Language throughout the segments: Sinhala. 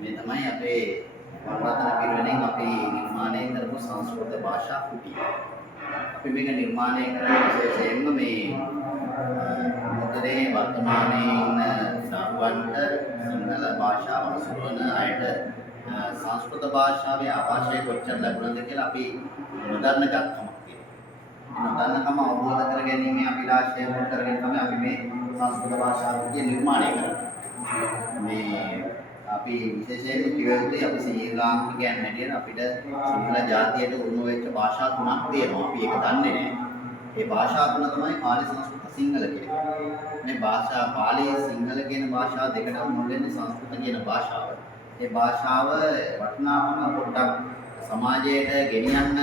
මේ තමයි අපේ වරවර්ධන පිරිවෙනෙන් අපි නිර්මාණය කරපු සංස්කෘත භාෂා කුටිය. අපි මේක නිර්මාණය කරන විශේෂයෙන්ම මේ මොකදේ වර්තමානයේ ඉන්න දරුවන්ට සිංහල භාෂාව හසුරවන අයට සංස්කෘත භාෂාවේ අවශ්‍ය කොච්චර ලැබුණද කියලා අපි නොදන්න ගත්තමක් තියෙනවා. නොදන්නකම අවබෝධ කර ගැනීම අභිලාෂය මුල් කරගෙන තමයි අපි මේ සංස්කෘත භාෂා කුටිය නිර්මාණය කරන්නේ. මේ අපි විශේෂයෙන්ම කිව යුතුයි අපි ශ්‍රී ලාංකිකයන් හැටියට අපිට සිංහල ජාතියට උරුම වෙච්ච භාෂා තුනක් තියෙනවා. අපි ඒක දන්නේ නැහැ. මේ භාෂා තුන තමයි පාලි සංස්කෘත සිංහල කියන්නේ. මේ භාෂා පාලි සිංහල කියන භාෂා දෙකටම මුල් වෙන්නේ සංස්කෘත කියන භාෂාව. මේ භාෂාව වටිනාකම පොඩ්ඩක් සමාජයට ගෙනියන්න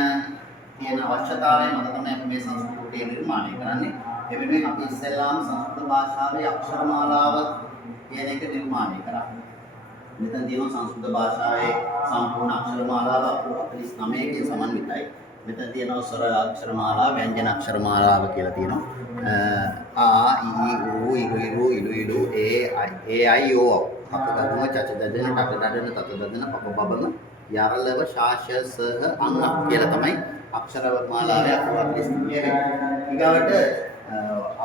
තියෙන අවශ්‍යතාවය මත තමයි අපි මේ සංස්කෘතිය නිර්මාණය කරන්නේ. ඒ වෙනුවෙන් අපි ඉස්සෙල්ලාම සංස්කෘත භාෂාවේ අක්ෂරමාලාව කියන එක නිර්මාණය කරා. මෙතන තියෙනවා සංස්කෘත භාෂාවේ සම්පූර්ණ අක්ෂරමාලාව 49කින් සමන්විතයි. මෙතන තියෙනවා ස්වර අක්ෂරමාලාව, ව්‍යංජන අක්ෂරමාලාව කියලා තියෙනවා. ආ ඊ ඌ ඉරු ඉරු ඉලු ඉලු ඒ අයි ඕ අපකම චච දදන කට දදන තත දදන පප බබම යරලව ශාෂ සහ අංග කියලා තමයි අක්ෂරමාලාවේ 49 ඊගවට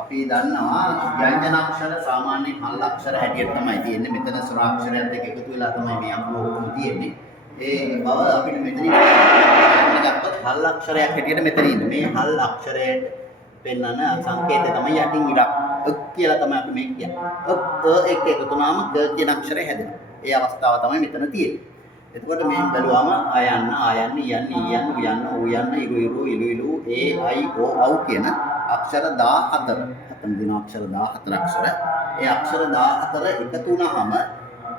අපි දන්නවා ව්‍යංජන අක්ෂර සාමාන්‍යයෙන් හල් අක්ෂර හැටියට තමයි තියෙන්නේ. මෙතන ස්වරාක්ෂරයත් එක්ක එකතු වෙලා තමයි මේ අංග ඔක්කොම තියෙන්නේ. ඒ බව අපිට මෙතනින් ගත්තොත් හල් අක්ෂරයක් හැටියට මෙතන ඉන්නේ. මේ හල් අක්ෂරයට පෙන්වන සංකේතය තමයි යටින් ඉරක් කියලා තමයි අපි මේ කියන්නේ. එක්ක එකතු වුණාම කියන අක්ෂරය හැදෙනවා. ඒ අවස්ථාව තමයි මෙතන තියෙන්නේ. එතකොට මේ බැලුවාම ආයන්න ආයන්න යන්න යන්න උයන්න උයන්න ඉරු ඉරු ඉලු ඉලු ඒ අයි ඕ අව් කියන අක්ෂර 14. අතන දින අක්ෂර 14 අක්ෂර. ඒ අක්ෂර 14 එකතු වුණාම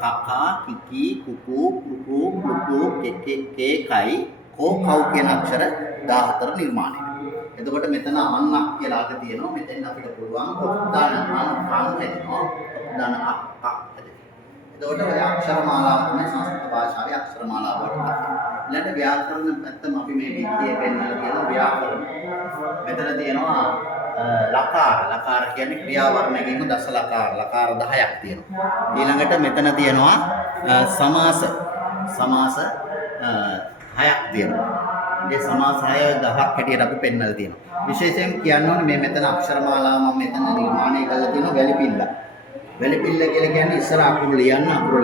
කකා කිකි කුකු කුකු කුකු කෙකේ කයි කෝ කව් කියන අක්ෂර 14 නිර්මාණය වෙනවා. එතකොට මෙතන අන්නක් කියලා අග තියෙනවා. මෙතෙන් අපිට පුළුවන් ඔක්දාන අන් හැදෙනවා. ඔක්දාන අක් හැදෙනවා. එතකොට ඔය අක්ෂරමාලාව තමයි සංස්කෘත භාෂාවේ අක්ෂරමාලාව වටේ. ඊළඟ ව්‍යාකරණ පැත්තම අපි මේ විද්‍යාවේ පෙන්වලා තියෙනවා ව්‍යාකරණ. මෙතන තියෙනවා ලකාර කියන්නේ ක්‍රියාවර්ණයකින්ම දස ලකාර 10ක් තියෙනවා. ඊළඟට මෙතන තියෙනවා සමාස 6ක් තියෙනවා. මේ සමාස 6 10ක් හැටියට අපි පෙන්වලා තියෙනවා. විශේෂයෙන් කියන්න ඕනේ මේ මෙතන අක්ෂරමාලාව මම මෙතන නිර්මාණය කරලා තියෙනවා වැලිපිල්ල. වැලිපිල්ල කියලා කියන්නේ ඉස්සර අකුරු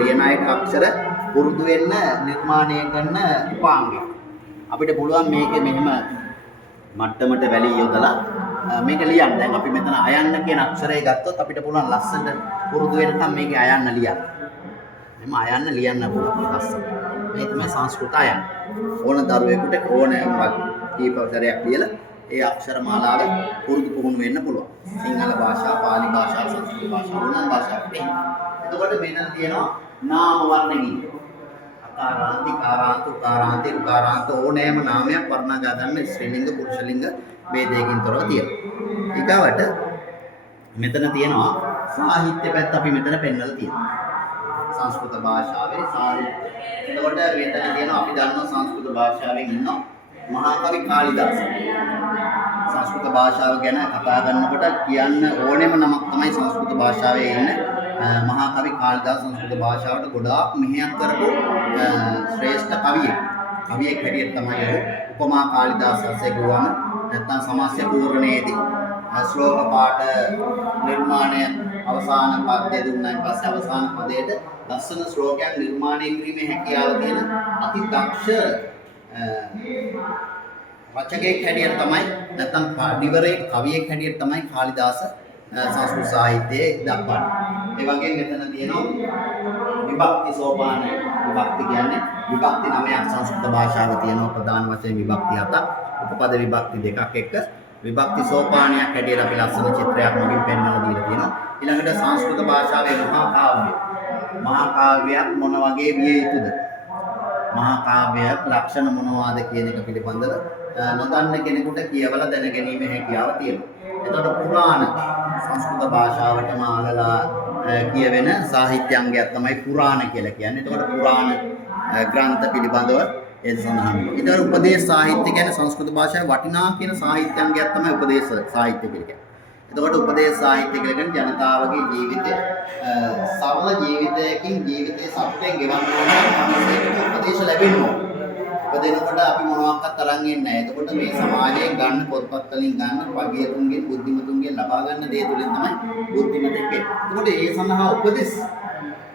ලියන අයට අක්ෂර පුරුදු වෙන්න නිර්මාණය කරන උපාංගයක්. අපිට පුළුවන් මේකේ මෙහෙම මට්ටමට වැලි යොදලා මේක ලියන්න. දැන් අපි මෙතන අයන්න කියන අක්ෂරය ගත්තොත් අපිට පුළුවන් ලස්සනට පුරුදු වෙනකම් මේකේ අයන්න ලියන්න. එහම අයන්න ලියන්න පුළුවන් ලස්සන. මේ තමයි සංස්කෘත අයන්න. ඕන දරුවෙකුට ඕනෑම කීප සැරයක් ලියලා ඒ අක්ෂරමාලාව පුරුදු පුහුණු වෙන්න පුළුවන්. සිංහල භාෂාව, පාලි භාෂාව, සංස්කෘත භාෂාව, ඕනෑම භාෂාවකට. එතකොට මෙතන තියෙනවා නාම වර්ණ ගින්න. අකාරාන්ති, කාරාන්තු, කාරාන්ති, උකාරාන්ත ඕනෑම නාමයක් වර්ණගා ගන්න ස්ත්‍රී ලිංග, පුරුෂ ලිංග ભેදයකින් තොරව තියෙනවා. ඊගවට මෙතන තියෙනවා සාහිත්‍ය පැත්ත අපි මෙතන පෙන්වලා තියෙනවා. සංස්කෘත භාෂාවේ සාහිත්‍ය. එතකොට මෙතන තියෙනවා අපි දන්නවා සංස්කෘත භාෂාවෙන් ඉන්නවා මහා කවි කාලිදාස. සංස්කෘත භාෂාව ගැන කතා කරනකොට කියන්න ඕනෙම නමක් තමයි සංස්කෘත භාෂාවේ ඉන්න මහා කවි කාලිදාස. සංස්කෘත භාෂාවට ගොඩාක් මෙහෙයක් කරපු ශ්‍රේෂ්ඨ කවියෙක්. කවියෙක් හැටියට තමයි උපමා කාලිදාස අස්සේ ගුවම නැත්නම් සමාස්‍ය පූර්ණයේදී ශ්ලෝක පාඨ නිර්මාණය අවසාන පද්‍ය දුන්නායින් පස්සේ අවසාන පදයට ලස්සන ශ්ලෝකයක් නිර්මාණය කිරීමේ හැකියාව තියෙන අති දක්ෂ රචකයෙක් හැටියට තමයි නැත්නම් දිවරේ කවියෙක් හැටියට තමයි කාලිදාස සංස්කෘත සාහිත්‍යයේ දක්වන්නේ. ඒ වගේම මෙතන තියෙනවා විභක්ති සෝපාන. විභක්ති කියන්නේ විභක්ති 9ක් සංස්කෘත භාෂාවේ තියෙනවා. ප්‍රධාන වශයෙන් විභක්ති 7ක්, උපපද විභක්ති 2ක් එක්ක විභක්ති සෝපානයක් හැටියට අපි ලස්සන චිත්‍රයක් මගින් පෙන්වලා දීලා තියෙනවා. ඊළඟට සංස්කෘත භාෂාවේ මහා කාව්‍ය. මහා කාව්‍යයක් මොන වගේ විය යුතුද? මහා කාව්‍යයක් ලක්ෂණ මොනවාද කියන එක පිළිබඳව නොදන්න කෙනෙකුට කියවලා දැනගැනීමේ හැකියාව තියෙනවා. එතකොට පුරාණ සංස්කෘත භාෂාවටම අලලා කියවෙන සාහිත්‍ය අංගයක් තමයි පුරාණ කියලා කියන්නේ. එතකොට පුරාණ ග්‍රන්ථ පිළිබඳව ඒ සඳහන් වෙනවා. ඊට උපදේශ සාහිත්‍ය කියන්නේ සංස්කෘත භාෂාවේ වටිනා කියන සාහිත්‍ය අංගයක් තමයි උපදේශ සාහිත්‍ය කියලා කියන්නේ. එතකොට උපදේශ සාහිත්‍ය කියලා කියන්නේ ජනතාවගේ ජීවිතය සරල ජීවිතයකින් ජීවිතයේ සතුටෙන් ගෙවන්න ඕන මිනිසෙකුට උපදේශ ලැබෙන්න ඕන. උපදිනකොට අපි මොනවාක්වත් අරන් ඉන්නේ නැහැ. එතකොට මේ සමාජයෙන් ගන්න පොත්පත් වලින් ගන්න පගියතුන්ගෙන් බුද්ධිමතුන්ගෙන් ලබා ගන්න දේ තුලින් තමයි බුද්ධිමතෙක් වෙන්නේ. එතකොට ඒ සඳහා උපදෙස්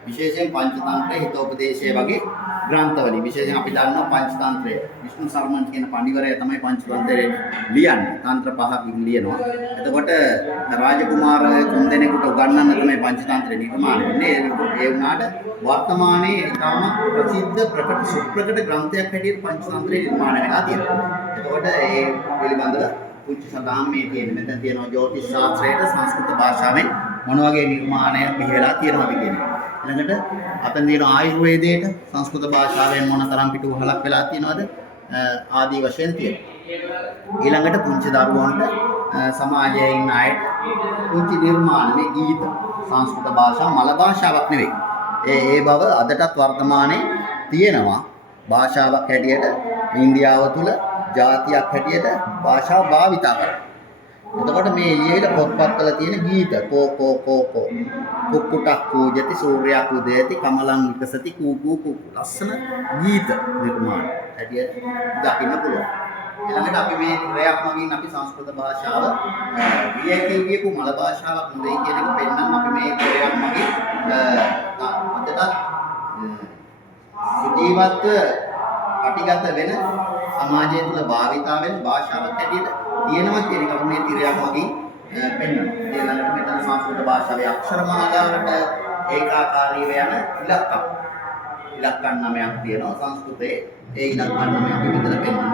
විශේෂයෙන් පංචතන්ත්‍රය හිතෝපදේශය වගේ ග්‍රන්ථවලින් විශේෂයෙන් අපි දන්නවා පංචතන්ත්‍රය විෂ්ණු සර්මන් කියන පඬිවරයා තමයි පංචතන්ත්‍රය ලියන්නේ. තන්ත්‍ර පහකින් ලියනවා. එතකොට රාජකුමාර තුන්දෙනෙකුට උගන්වන්න තමයි පංචතන්ත්‍රය නිර්මාණය වෙන්නේ. ඒ වුණාට වර්තමානයේ ඉතාම ප්‍රසිද්ධ ප්‍රකට සුප්‍රකට ග්‍රන්ථයක් හැටියට පංචතන්ත්‍රය නිර්මාණය වෙලා තියෙනවා. එතකොට ඒ පිළිබඳව පුංචි සඳහන් මේ තියෙන්නේ. මෙතන තියෙනවා ජ්‍යොතිෂ ශාස්ත්‍රයට සංස්කෘත භාෂාවෙන් මොන වගේ නිර්මාණයක් බිහි වෙලා තියෙනවද කියන එක. ඊළඟට අතන තියෙන ආයුර්වේදයට සංස්කෘත භාෂාවෙන් මොන තරම් පිටුවහලක් වෙලා තියෙනවද ආදී වශයෙන් තියෙනවා. ඊළඟට පුංචි දරුවන්ට සමාජයේ ඉන්න අයට පුංචි නිර්මාණ මේ ගීත සංස්කෘත භාෂාව මල භාෂාවක් නෙවෙයි. ඒ බව අදටත් වර්තමානයේ තියෙනවා. භාෂාවක් හැටියට ඉන්දියාව තුල ජාතියක් හැටියට භාෂාව භාවිතා කරනවා. එතකොට මේ එළියෙල පොත්පත්වල තියෙන ගීත කෝ කුක්කුටක් කූජති සූර්යයා උදේති කමලං විකසති කූ ලස්සන ගීත නිර්මාණ හැටියට දකින්න පුළුවන්. ඊළඟට අපි මේ ක්‍රයක් මගින් අපි සංස්කෘත භාෂාව වියකියපු මල භාෂාවක් නෙවෙයි කියන එක පෙන්නන්න අපි මේ ක්‍රයක් මගින් අදටත් සුජීවත්ව පටිගත වෙන සමාජය තුළ භාවිතා වෙන භාෂාවක් හැටියට තියෙනවා කියන එක අපි මේ තිරයක් මගින් පෙන්වනවා. ඊළඟට මෙතන සංස්කෘත භාෂාවේ අක්ෂර මාලාවට ඒකාකාරීව යන ඉලක්කම් 9ක් තියෙනවා සංස්කෘතයේ. ඒ ඉලක්කම් 9 අපි මෙතන පෙන්වනවා.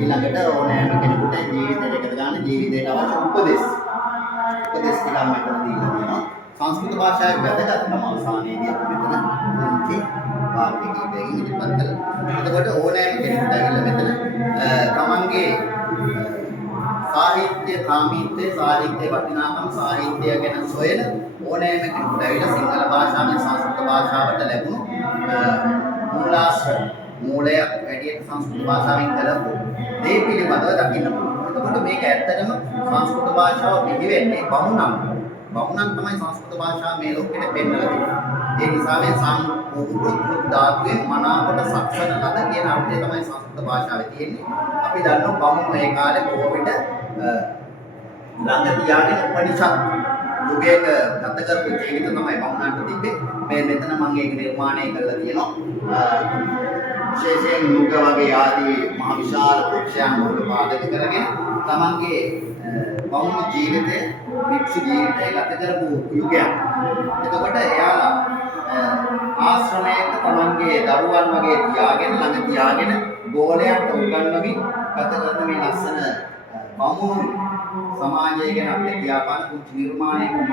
ඊළඟට ඕනෑම කෙනෙකුට ජීවිතයට එකතු ගන්න ජීවිතයට අවශ්‍ය උපදෙස් ටිකක් මෙතන දීලා තියෙනවා. සංස්කෘත භාෂාවේ වැදගත්කම අවසානයේදී අපි මෙතන මුංචි වාක්‍ය කීපයකින් ඉදිරිපත් කළා. එතකොට ඕනෑම කෙනෙකුට ඇවිල්ලා මෙතන තමන්ගේ සාහිත්‍ය කාමීත්‍ය සාහිත්‍ය වටිනාකම සාහිත්‍ය ගැන සොයන ඕනෑම කෙනෙකුට ඇවිල්ලා සිංහල භාෂාවෙන් සංස්කෘත භාෂාවට ලැබුණු මූලාශ්‍ර මූලයක් හැටියට සංස්කෘත භාෂාවෙන් කරපු දේ පිළිබඳව දකින්න පුළුවන්. එතකොට මේක ඇත්තටම සංස්කෘත භාෂාව පිළි වෙන්නේ බමුණන් තමයි සංස්කෘත භාෂාව මේ ලෝකෙට පෙන්වලා දෙන්නේ. ඒ නිසා මේ සංස්කෘත ධාතුවේ මනාකොට සක්සන ලද කියන අර්ථය තමයි සංස්කෘත භාෂාවේ තියෙන්නේ. අපි දන්නවා බමුණු මේ කාලේ බොහෝ විට ළඟ තියාගෙන උපනිෂද් යුගයක ගත කරපු ජීවිත තමයි බමුණන්ට තිබ්බේ. මේ මෙතන මම ඒක නිර්මාණය කරලා තියෙනවා. විශේෂයෙන් යුග වගේ ආදී මහ විශාල වෘක්ෂයන් වල පාදක කරගෙන තමන්ගේ බමුණු ජීවිතය වික්ෂු ජීවිතය ගත කරපු යුගයක්. එතකොට එයාලා ආශ්‍රමයක තමන්ගේ දරුවන් වගේ තියාගෙන ළඟ තියාගෙන ගෝලයන්ට උගන්වමින් ගත කරන මේ ලස්සන බමුණු සමාජය ගැන අපිට කියාපාන කුංචි නිර්මාණයක මම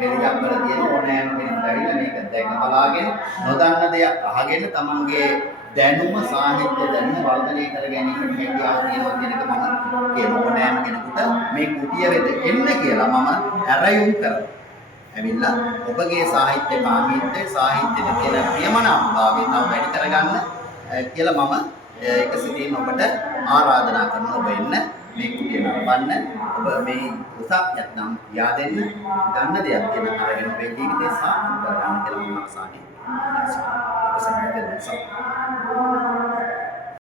එළියක් වල තියෙන ඕනෑම කෙනෙක් ඇවිල්ලා මේක දැක බලාගෙන නොදන්න දෙයක් අහගෙන තමන්ගේ දැනුම සාහිත්‍ය දැනුම වර්ධනය කර ගැනීමට හැකියාව තියෙනවා කියන එක මම කියන ඕනෑම කෙනෙකුට මේ කුටිය වෙත එන්න කියලා මම ඇරයුම් කරනවා. ඇවිල්ලා ඔබගේ සාහිත්‍ය කාමීත්‍ය සාහිත්‍යයේ තියෙන ප්‍රියමනාපභාවය තව වැඩි කරගන්න කියලා මම ඒක සිටින් ඔබට ආරාධනා කරනවා. ඔබ එන්න මේ කුටිය නරඹන්න. ඔබ මේ උසක් නැත්නම් යා දෙන්න ගන්න දෙයක් කියන අරගෙන ඔබේ ජීවිතේ සාර්ථක කරගන්න කියලා මම ආසාවෙන්